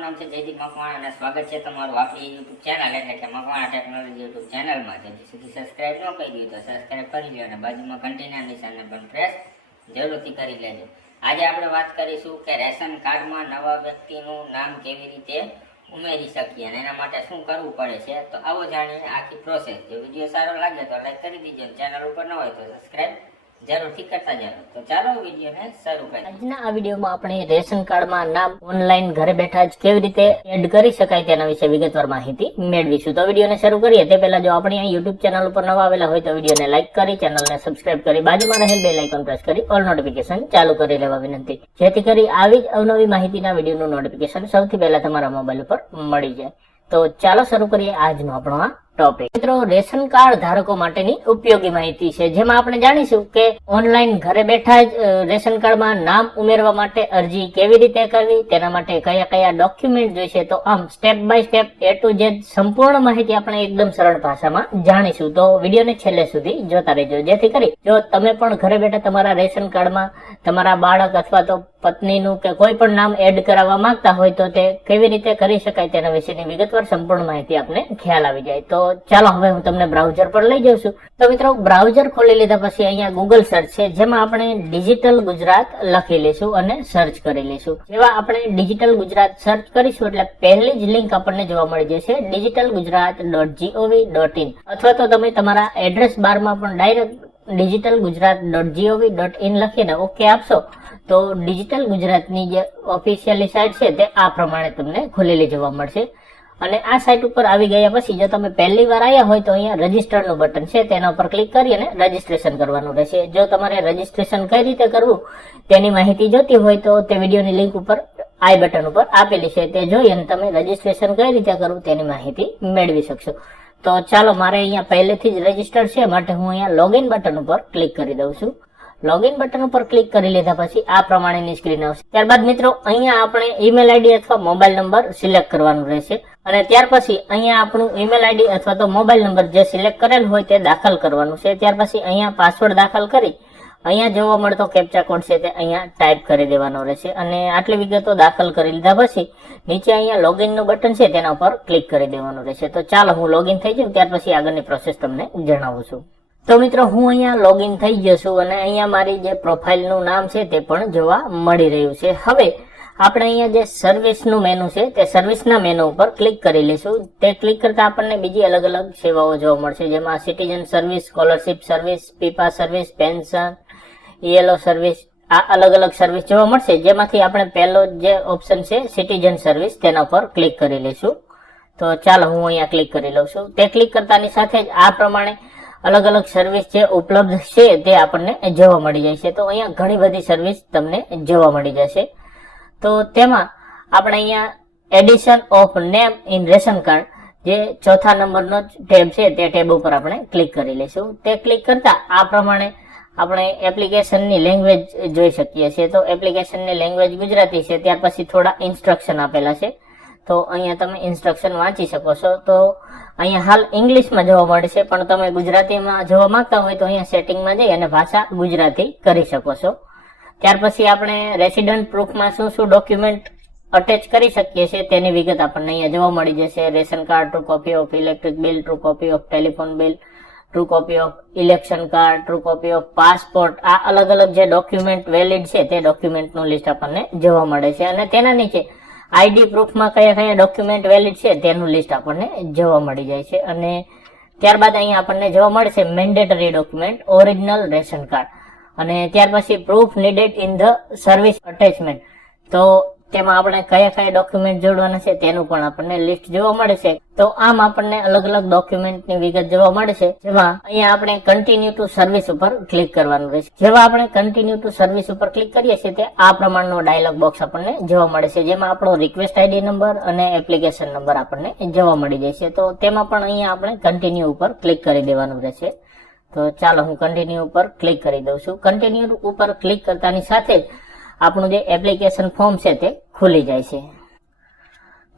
મારું નામ છે જયદીપ મકવાણા અને સ્વાગત છે તમારું આપણી યુટ્યુબ ચેનલ એટલે કે મકવાણા ટેકનોલોજી યુટ્યુબ ચેનલમાં. જે સુધી સબસ્ક્રાઇબ ન કરી દીધું તો સબસ્ક્રાઇબ કરી લો અને બાજુમાં ઘંટીના નિશાનને પણ પ્રેસ જરૂરથી કરી લેજો. આજે આપણે વાત કરીશું કે રેશન કાર્ડમાં નવા વ્યક્તિનું નામ કેવી રીતે ઉમેરી શકીએ અને એના માટે શું કરવું પડે છે. તો આવો જાણીએ આખી પ્રોસેસ. જો વિડીયો સારો લાગે તો લાઈક કરી દીજો, ચેનલ ઉપર ન હોય તો સબસ્ક્રાઇબ જરૂરથી કરતા જાઓ. તો ચાલો વિડીયોને શરૂ કરીએ. આજના આ વિડીયોમાં આપણે રેશન કાર્ડમાં નામ ઓનલાઈન ઘરે બેઠા જ કેવી રીતે એડ કરી શકાય તેના વિશે વિગતવાર માહિતી મેળવીશું. તો વિડીયોને શરૂ કરીએ તે પહેલા જો આપણે આ યુટ્યુબ ચેનલ ઉપર નવા આવેલા હોય તો વિડીયોને લાઈક કરી, ચેનલને સબસ્ક્રાઇબ કરી, બાજુમાં રહેલ બેલ આઇકોન પ્રેસ કરી ઓલ નોટિફિકેશન ચાલુ કરી લેવા વિનંતી, જેથી કરી આવી જ અવનવી માહિતીના વિડીયોનું નોટિફિકેશન સૌથી પહેલા તમારા મોબાઈલ ઉપર મળી જાય. તો ચાલો શરૂ કરીએ આજનો આપણો આ ટોપિક. મિત્રો, રેશન કાર્ડ ધારકો માટેની ઉપયોગી માહિતી છે, જેમાં આપણે જાણીશું કે ઓનલાઈન ઘરે બેઠા જ રેશન કાર્ડમાં નામ ઉમેરવા માટે અરજી કેવી રીતે કરવી, તેના માટે કયા કયા ડોક્યુમેન્ટ જોઈશે. તો આમ step by step A to Z સંપૂર્ણ માહિતી આપણે એકદમ સરળ ભાષામાં જાણીશું. તો વિડીયોને છેલ્લે સુધી જોતા રહેજો, જેથી કરી જો તમે પણ ઘરે બેઠા તમારા રેશન કાર્ડમાં તમારા બાળક અથવા તો પત્નીનું કે કોઈ પણ નામ એડ કરાવવા માંગતા હોય તો તે કેવી રીતે કરી શકાય તેના વિશેની વિગતવાર સંપૂર્ણ માહિતી આપને ખ્યાલ આવી જાય. તો ચાલો હવે હું તમને બ્રાઉઝર પર લઈ જાઉં છું. તો મિત્રો, બ્રાઉઝર ખોલી લીધા પછી અહીંયા ગૂગલ સર્ચ છે, જેમાં આપણે ડિજિટલ ગુજરાત લખી લઈશું અને સર્ચ કરી લઈશું. જેવા આપણે ડિજિટલ ગુજરાત સર્ચ કરીશું એટલે પહેલી જ લિંક આપણને જોવા મળી જશે digitalgujarat.gov.in, અથવા તો તમે તમારા એડ્રેસ બારમાં પણ ડાયરેક્ટ digitalgujarat.gov.in લખીને ઓકે આપશો તો ડિજિટલ ગુજરાતની જે ઓફિશિયલી સાઇટ છે તે આ પ્રમાણે તમને ખુલેલી જોવા મળશે. અને આ સાઇટ ઉપર આવી ગયા પછી જો તમે પહેલી વાર આવ્યા હોય તો અહીંયા રજીસ્ટરનું બટન છે, તેના ઉપર ક્લિક કરી અને રજીસ્ટ્રેશન કરવાનું રહેશે. જો તમારે રજીસ્ટ્રેશન કઈ રીતે કરવું તેની માહિતી જોતી હોય તો તે વિડીયોની લિંક ઉપર આઈ બટન ઉપર આપેલી છે, તે જોઈ અને તમે રજીસ્ટ્રેશન કઈ રીતે કરવું તેની માહિતી મેળવી શકશો. તો ચાલો, મારે અહીંયા પહેલેથી જ રજીસ્ટર છે માટે હું અહીંયા લોગિન બટન ઉપર ક્લિક કરી દઉં છું. લોગિન બટન ઉપર ક્લિક કરી લીધા પછી આ પ્રમાણેની સ્ક્રીન આવશે. ત્યારબાદ મિત્રો, અહીંયા આપણે ઈમેલ આઈડી અથવા મોબાઈલ નંબર સિલેક્ટ કરવાનું રહેશે અને ત્યાર પછી અહીંયા આપણું ઈમેલ આઈડી અથવા તો મોબાઈલ નંબર જે સિલેક્ટ કરેલ હોય તે દાખલ કરવાનું છે. ત્યાર પછી અહીંયા પાસવર્ડ દાખલ કરી અહીંયા જોવા મળતો કેપ્ચા કોડ છે તે અહીંયા ટાઈપ કરી દેવાનો રહેશે અને આટલી વિગતો દાખલ કરી લીધા પછી નીચે અહીંયા લોગિન નું બટન છે તેના ઉપર ક્લિક કરી દેવાનું રહેશે. તો ચાલો હું લોગિન થઈ જાઉં, ત્યાર પછી આગળની પ્રોસેસ તમને જણાવું છું. તો મિત્રો, હું અહીંયા લોગિન થઈ ગયો છું અને અહીંયા મારી જે પ્રોફાઇલનું નામ છે તે પણ જોવા મળી રહ્યું છે. હવે આપણે અહીંયા જે સર્વિસનું મેનુ છે તે સર્વિસના મેનુ ઉપર ક્લિક કરી લઈશું. તે ક્લિક કરતા આપણને બીજી અલગ અલગ સેવાઓ જોવા મળશે, જેમાં સિટીઝન સર્વિસ, સ્કોલરશિપ સર્વિસ, પીપા સર્વિસ, પેન્શન, ELO સર્વિસ, આ અલગ અલગ સર્વિસ જોવા મળશે. જેમાંથી આપણે પહેલો જે ઓપ્શન છે સિટીઝન સર્વિસ તેના ઉપર ક્લિક કરી લઈશું. તો ચાલો હું અહીંયા ક્લિક કરી લઉં છું. તે ક્લિક કરતાની સાથે જ આ પ્રમાણે અલગ અલગ સર્વિસ જે ઉપલબ્ધ છે તે આપણને જોવા મળી જાય છે. તો અહીંયા ઘણી બધી સર્વિસ તમને જોવા મળી જશે. તો તેમાં આપણે અહીંયા addition of name in ration card જે ચોથા નંબરનો ટેબ છે તે ટેબ ઉપર આપણે ક્લિક કરી લઈશું. તે ક્લિક કરતા આ પ્રમાણે આપણે એપ્લિકેશનની લેંગ્વેજ જોઈ શકીએ છીએ. તો એપ્લિકેશનની લેંગ્વેજ ગુજરાતી છે. ત્યાર પછી થોડા ઇન્સ્ટ્રક્શન આપેલા છે, તો અહીંયા તમે ઇન્સ્ટ્રક્શન વાંચી શકો છો. તો અહીંયા હાલ ઇંગ્લિશમાં જોવા મળે છે, પણ તમે ગુજરાતીમાં જોવા માંગતા હોય તો અહીંયા સેટિંગમાં જઈ અને ભાષા ગુજરાતી કરી શકો છો. ત્યાર પછી આપણે રેસિડન્ટ પ્રૂફમાં શું શું ડોક્યુમેન્ટ અટેચ કરી શકીએ છીએ તેની વિગત આપણને અહીંયા જોવા મળી જશે. Ration card, true copy of electric bill, true copy of telephone bill, true copy of election card, true copy of passport, આ અલગ અલગ જે ડોક્યુમેન્ટ વેલિડ છે તે ડોક્યુમેન્ટનું લિસ્ટ આપણને જોવા મળે છે. અને તેના નીચે આઈડી પ્રૂફમાં કયા કયા ડોક્યુમેન્ટ વેલિડ છે તેનું લિસ્ટ આપણને જોવા મળી જાય છે. અને ત્યારબાદ અહીંયા આપણને જોવા મળશે mandatory document, original ration card, અને ત્યાર પછી proof needed in the service attachment. તો તેમાં આપણે કયા કયા ડોક્યુમેન્ટ જોડવાના છે તેનું પણ આપણને લિસ્ટ જોવા મળે છે. તો આમ આપણને અલગ અલગ ડોક્યુમેન્ટની વિગત જોવા મળે છે. જેમાં અહીંયા આપણે કન્ટિન્યુ ટુ સર્વિસ ઉપર ક્લિક કરવાનું રહેશે. જેવા આપણે કન્ટિન્યુ ટુ સર્વિસ ઉપર ક્લિક કરીએ છીએ તે આ પ્રમાણનો ડાયલોગ બોક્સ આપણને જોવા મળે છે, જેમાં આપણો રિક્વેસ્ટ આઈડી નંબર અને એપ્લિકેશન નંબર આપણને જોવા મળી જાય છે. તો તેમાં પણ અહીંયા આપણે કન્ટિન્યુ ઉપર ક્લિક કરી દેવાનું રહેશે. તો ચાલો હું કન્ટિન્યુ ઉપર ક્લિક કરી દઉં છું. કન્ટિન્યુ ઉપર ક્લિક કરતાની સાથે જ આપણું જે એપ્લિકેશન ફોર્મ છે તે ખુલી જાય છે.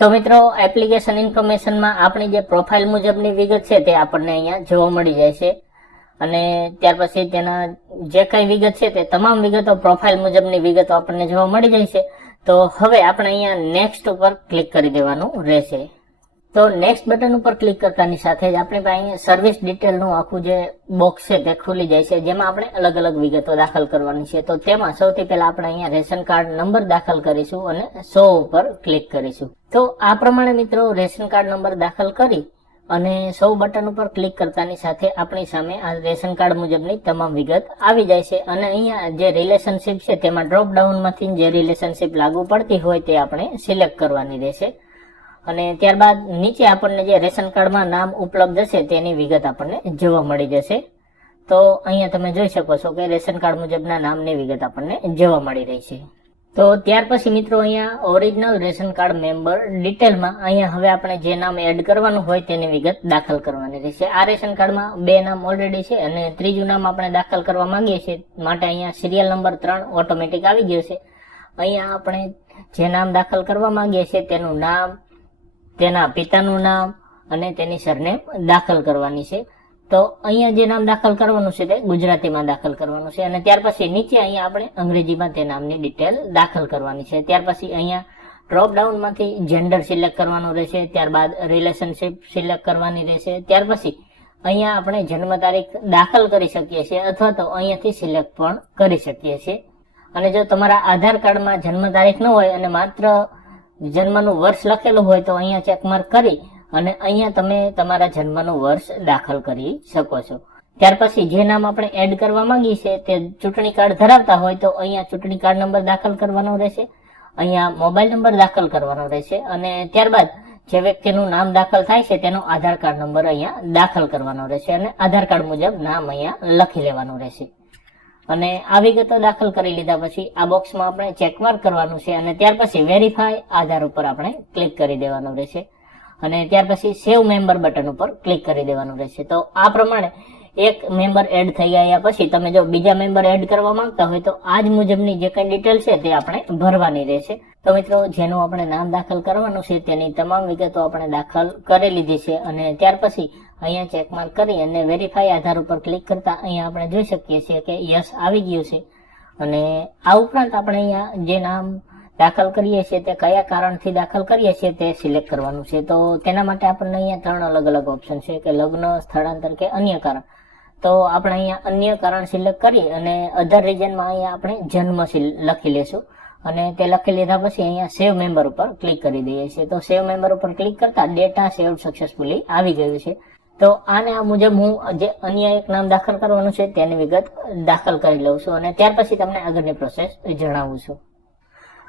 તો મિત્રો, એપ્લિકેશન ઇન્ફોર્મેશનમાં આપણી જે પ્રોફાઇલ મુજબની વિગત છે તે આપણને અહીંયા જોવા મળી જાય છે અને ત્યાર પછી તેના જે કઈ વિગત છે તે તમામ વિગતો પ્રોફાઇલ મુજબની વિગતો આપણને જોવા મળી જાય છે. તો હવે આપણે અહીંયા નેક્સ્ટ ઉપર ક્લિક કરી દેવાનું રહેશે. તો નેક્સ્ટ બટન ઉપર ક્લિક કરતાની સાથે જ આપણે અહીંયા સર્વિસ ડિટેલનું આખું જે બોક્સ છે તે ખુલી જાય છે, જેમાં આપણે અલગ અલગ વિગતો દાખલ કરવાની છે. તો તેમાં સૌથી પહેલા આપણે અહીંયા રેશન કાર્ડ નંબર દાખલ કરીશું અને 100 ઉપર ક્લિક કરીશું. તો આ પ્રમાણે મિત્રો રેશન કાર્ડ નંબર દાખલ કરી અને 100 બટન ઉપર ક્લિક કરતાની સાથે આપણી સામે આ રેશન કાર્ડ મુજબની તમામ વિગત આવી જાય છે. અને અહીંયા જે રિલેશનશીપ છે તેમાં ડ્રોપ ડાઉનમાંથી જે રિલેશનશીપ લાગુ પડતી હોય તે આપણે સિલેક્ટ કરવાની રહેશે. અને ત્યારબાદ નીચે આપણને જે રેશન કાર્ડમાં નામ ઉપલબ્ધ છે તેની વિગત આપણને જોવા મળી જશે. તો અહીંયા તમે જોઈ શકો છો કે રેશન કાર્ડ મુજબના નામની વિગત આપણને જોવા મળી રહી છે. તો ત્યાર પછી મિત્રો અહીંયા ઓરિજિનલ રેશન કાર્ડ મેમ્બર ડિટેલમાં અહીંયા હવે આપણે જે નામ એડ કરવાનું હોય તેની વિગત દાખલ કરવાની રહેશે. આ રેશન કાર્ડમાં 2 નામ ઓલરેડી છે અને ત્રીજું નામ આપણે દાખલ કરવા માંગીએ છીએ માટે અહીંયા સિરિયલ નંબર 3 ઓટોમેટિક આવી ગયો છે. અહીંયા આપણે જે નામ દાખલ કરવા માંગીએ છીએ તેનું નામ, તેના પિતાનું નામ અને તેની સરનેમ દાખલ કરવાની છે. તો અહીંયા જે નામ દાખલ કરવાનું છે તે ગુજરાતીમાં દાખલ કરવાનું છે અને ત્યાર પછી નીચે અહીંયા આપણે અંગ્રેજીમાં તે નામની ડિટેલ દાખલ કરવાની છે. ત્યાર પછી અહીંયા ડ્રોપ ડાઉનમાંથી જેન્ડર સિલેક્ટ કરવાનું રહેશે, ત્યારબાદ રિલેશનશીપ સિલેક્ટ કરવાની રહેશે. ત્યાર પછી અહીંયા આપણે જન્મ તારીખ દાખલ કરી શકીએ છીએ અથવા તો અહીંયાથી સિલેક્ટ પણ કરી શકીએ છીએ. અને જો તમારા આધાર કાર્ડમાં જન્મ તારીખ ન હોય અને માત્ર જન્મનું વર્ષ લખેલું હોય તો અહીંયા ચેકમાર્ક કરી અને અહીંયા તમે તમારા જન્મનું વર્ષ દાખલ કરી શકો છો. ત્યાર પછી જે નામ આપણે એડ કરવા માંગીએ છીએ તે ચૂંટણી કાર્ડ ધરાવતા હોય તો અહીંયા ચૂંટણી કાર્ડ નંબર દાખલ કરવાનો રહેશે, અહીંયા મોબાઈલ નંબર દાખલ કરવાનો રહેશે અને ત્યારબાદ જે વ્યક્તિનું નામ દાખલ થાય છે તેનો આધાર કાર્ડ નંબર અહીંયા દાખલ કરવાનો રહેશે અને આધાર કાર્ડ મુજબ નામ અહીંયા લખી લેવાનું રહેશે. અને આ વિગતો દાખલ કરી લીધા પછી આ બોક્સમાં આપણે ચેકમાર્ક કરવાનું છે અને ત્યાર પછી વેરીફાઈ આધાર ઉપર આપણે ક્લિક કરી દેવાનું રહેશે અને ત્યાર પછી સેવ મેમ્બર બટન ઉપર ક્લિક કરી દેવાનું રહેશે. તો આ પ્રમાણે એક મેમ્બર એડ થઈ ગયા પછી તમે જો બીજા મેમ્બર એડ કરવા માંગતા હોય તો આ જ મુજબની જે કઈ ડિટેલ છે તે આપણે ભરવાની રહેશે. તો મિત્રો જેનું આપણે નામ દાખલ કરવાનું છે તેની તમામ વિગતો આપણે દાખલ કરી લીધી છે અને ત્યાર પછી અહીંયા ચેકમાર્ક કરી અને વેરીફાઈ આધાર ઉપર ક્લિક કરતા અહીંયા આપણે જોઈ શકીએ છીએ કે યસ આવી ગયું છે. અને આ ઉપરાંત આપણે અહીંયા જે નામ દાખલ કરીએ છીએ તે કયા કારણથી દાખલ કરીએ છીએ તે સિલેક્ટ કરવાનું છે. તો તેના માટે આપણને અહીંયા 3 અલગ અલગ ઓપ્શન છે કે લગ્ન, સ્થળાંતર કે અન્ય કારણ. તો આપણે અહીંયા અન્ય કારણ સિલેક્ટ કરી અને અધર રીજનમાં અહીંયા આપણે જન્મ લખી લેશું અને તે લખી લીધા પછી અહીંયા સેવ મેમ્બર ઉપર ક્લિક કરી દઈએ છીએ. તો સેવ મેમ્બર ઉપર ક્લિક કરતા ડેટા સેવ સક્સેસફુલી આવી ગયું છે. તો આને આ મુજબ હું જે અન્ય એક નામ દાખલ કરવાનું છે તેની વિગત દાખલ કરી લઉં છું અને ત્યાર પછી તમને આગળની પ્રોસેસ જણાવું છું.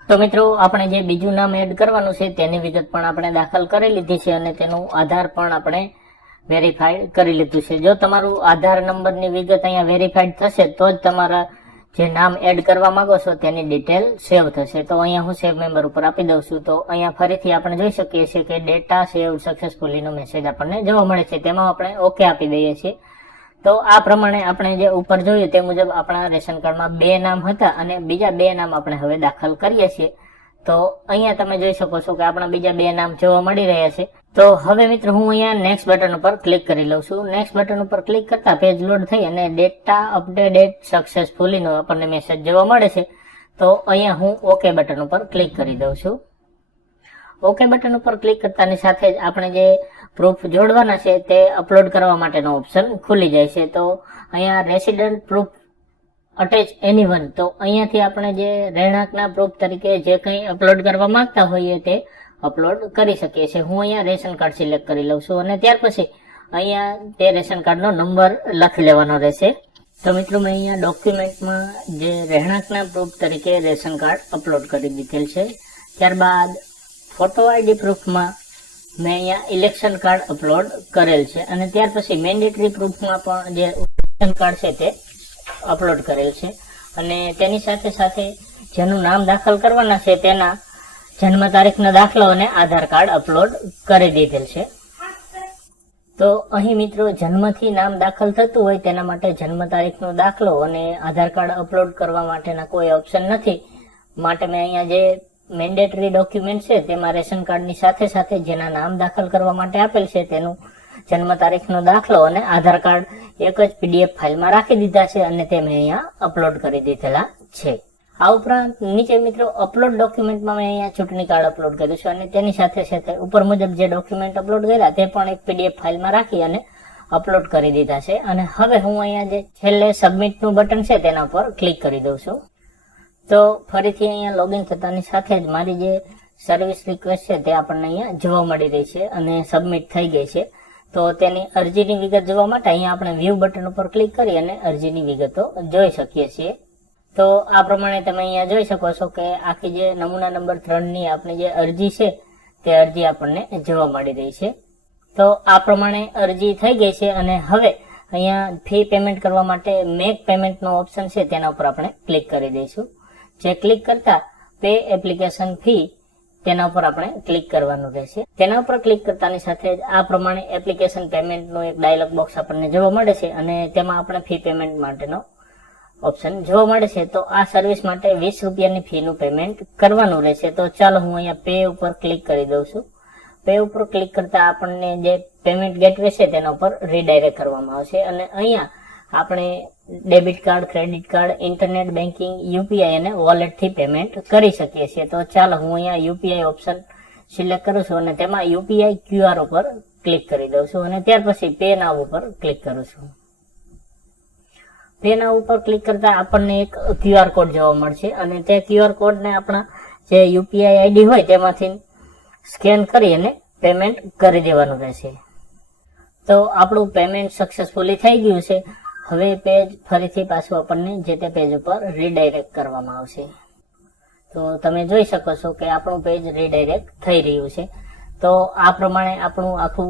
તો મિત્રો આપણે જે બીજું નામ એડ કરવાનું છે તેની વિગત પણ આપણે દાખલ કરી લીધી છે અને તેનું આધાર પણ આપણે વેરીફાઈડ કરી લીધું છે. જો તમારું આધાર નંબરની વિગત અહીંયા વેરીફાઈડ થશે તો જ તમારા જે નામ એડ કરવા માંગો છો તેની ડિટેલ સેવ થશે. તો અહીંયા હું સેવ મેમ્બર ઉપર આપી દઉં છું. તો અહીંયા ફરીથી આપણે જોઈ શકીએ છીએ કે ડેટા સેવ સક્સેસફુલી નો મેસેજ આપણને જોવા મળે છે. તેમાં આપણે ઓકે આપી દઈએ છીએ. તો આ પ્રમાણે આપણે જે ઉપર જોયું તે મુજબ આપણા રેશન કાર્ડમાં 2 નામ હતા અને બીજા 2 નામ આપણે હવે દાખલ કરીએ છીએ. તો અહીંયા તમે જોઈ શકો છો કે આપણા બીજા 2 નામ જોવા મળી રહ્યા છે. તો હવે મિત્રો હું અહીંયા નેક્સ્ટ બટન ઉપર ક્લિક કરી લઉં છું. નેક્સ્ટ બટન ઉપર ક્લિક કરતા પેજ લોડ થઈ અને ડેટા અપડેટેડ સક્સેસફુલી નો આપણને મેસેજ જોવા મળે છે. તો અહીંયા હું ઓકે બટન ઉપર ક્લિક કરી દઉં છું. ઓકે બટન ઉપર ક્લિક કરતાની સાથે જ આપણે જે પ્રૂફ જોડવાના છે તે અપલોડ કરવા માટેનો ઓપ્શન ખુલી જાય છે. તો અહીંયા રેસિડન્ટ પ્રૂફ અટેચ એનીવન, તો અહીંયાથી આપણે જે રહેણાંકના પ્રૂફ તરીકે જે કંઈ અપલોડ કરવા માંગતા હોઈએ તે અપલોડ કરી શકીએ છીએ. હું અહીંયા રેશન કાર્ડ સિલેક્ટ કરી લઉં છું અને ત્યાર પછી અહીંયા તે રેશન કાર્ડનો નંબર લખી લેવાનો રહેશે. તો મિત્રો મેં અહીંયા ડોક્યુમેન્ટમાં જે રહેણાંકના પ્રૂફ તરીકે રેશન કાર્ડ અપલોડ કરી દીધેલ છે. ત્યારબાદ ફોટો આઈડી પ્રૂફમાં મેં અહીંયા ઇલેક્શન કાર્ડ અપલોડ કરેલ છે અને ત્યાર પછી મેન્ડેટરી પ્રૂફમાં પણ જે રેશન કાર્ડ છે તે અપલોડ કરેલ છે અને તેની સાથે સાથે જેનું નામ દાખલ કરવાના છે તેના જન્મ તારીખનો દાખલો અને આધાર કાર્ડ અપલોડ કરી દીધેલ છે. તો અહીં મિત્રો જન્મથી નામ દાખલ થતું હોય તેના માટે જન્મ તારીખનો દાખલો અને આધાર કાર્ડ અપલોડ કરવા માટેના કોઈ ઓપ્શન નથી. માટે મેં અહીંયા જે મેન્ડેટરી ડોક્યુમેન્ટ છે તેમાં રેશન કાર્ડની સાથે સાથે જેના નામ દાખલ કરવા માટે આપેલ છે તેનું જન્મ તારીખનો દાખલો અને આધાર કાર્ડ એક જ PDF ફાઇલમાં રાખી દીધા છે અને તે મેં અહીંયા અપલોડ કરી દીધેલા છે. આ ઉપરાંત નીચે મિત્રો અપલોડ ડોક્યુમેન્ટમાં મેં અહીંયા ચૂંટણી કાર્ડ અપલોડ કર્યું છે અને તેની સાથે સાથે ઉપર મુજબ જે ડોક્યુમેન્ટ અપલોડ કર્યા તે પણ એક PDF ફાઇલમાં રાખી અને અપલોડ કરી દીધા છે. અને હવે હું અહીંયા જે છેલ્લે સબમિટનું બટન છે તેના પર ક્લિક કરી દઉં છું. તો ફરીથી અહીંયા લોગિન થતાની સાથે જ મારી જે સર્વિસ રિક્વેસ્ટ છે તે આપણને અહીંયા જોવા મળી રહી છે અને સબમિટ થઈ ગઈ છે. તો તેની અરજીની વિગત જોવા માટે અહીંયા આપણે વ્યૂ બટન ઉપર ક્લિક કરી અને અરજીની વિગતો જોઈ શકીએ છીએ. તો આ પ્રમાણે તમે અહીંયા જોઈ શકો છો કે આખી જે નમૂના નંબર 3 ની આપણી જે અરજી છે તે અરજી આપણને જોવા મળી રહી છે. તો આ પ્રમાણે અરજી થઈ ગઈ છે અને હવે અહીંયા ફી પેમેન્ટ કરવા માટે મેક પેમેન્ટનો ઓપ્શન છે તેના ઉપર આપણે ક્લિક કરી દઈશું. જે ક્લિક કરતા પે એપ્લિકેશન ફી તેના ઉપર આપણે ક્લિક કરવાનું રહેશે. તેના ઉપર ક્લિક કરતાની સાથે જ આ પ્રમાણે એપ્લિકેશન પેમેન્ટનું એક ડાયલોગ બોક્સ આપણને જોવા મળે છે અને તેમાં આપણે ફી પેમેન્ટ માટેનો ઓપ્શન જોવા મળે છે. તો આ સર્વિસ માટે 20 રૂપિયાની ફીનું પેમેન્ટ કરવાનું રહેશે. તો ચાલો હું અહીંયા પે ઉપર ક્લિક કરી દઉં છું. પે ઉપર ક્લિક કરતા આપણને જે પેમેન્ટ ગેટવે છે તેના ઉપર રીડાયરેક્ટ કરવામાં આવશે અને અહીંયા આપણે debit card, credit card, internet banking, UPI અને વોલેટથી પેમેન્ટ કરી શકીએ છીએ. તો ચાલો હું અહીંયા યુપીઆઈ ઓપ્શન સિલેક્ટ કરું છું અને તેમાં યુપીઆઈ QR ઉપર ક્લિક કરી દઉં છું અને ત્યાર પછી પે નાવ ઉપર ક્લિક કરું છું. પે નાવ ઉપર ક્લિક કરતા આપણને એક QR કોડ જોવા મળશે અને તે QR કોડને આપણા જે યુપીઆઈ આઈડી હોય તેમાંથી સ્કેન કરી અને પેમેન્ટ કરી દેવાનું રહેશે. તો આપણું પેમેન્ટ સક્સેસફુલી થઈ ગયું છે. હવે પેજ ફરીથી પાછું આપણને જે તે પેજ ઉપર રીડાયરેક્ટ કરવામાં આવશે. તો તમે જોઈ શકો છો કે આપણું પેજ રીડાયરેક્ટ થઈ રહ્યું છે. તો આ પ્રમાણે આપણું આખું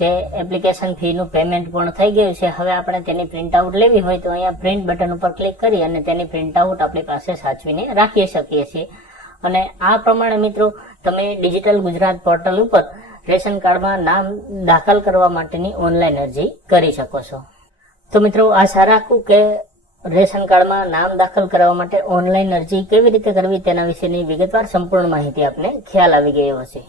જે એપ્લિકેશન ફીનું પેમેન્ટ પણ થઈ ગયું છે. હવે આપણે તેની પ્રિન્ટ આઉટ લેવી હોય તો અહીંયા પ્રિન્ટ બટન ઉપર ક્લિક કરી અને તેની પ્રિન્ટ આઉટ આપણી પાસે સાચવીને રાખી શકીએ છીએ. અને આ પ્રમાણે મિત્રો તમે ડિજિટલ ગુજરાત પોર્ટલ ઉપર રેશન કાર્ડમાં નામ દાખલ કરવા માટેની ઓનલાઈન અરજી કરી શકો છો. તો મિત્રો આશા રાખું કે રેશન કાર્ડમાં નામ દાખલ કરવા માટે ઓનલાઈન અરજી કેવી રીતે કરવી તેના વિશેની વિગતવાર સંપૂર્ણ માહિતી આપને ખ્યાલ આવી ગયો હશે.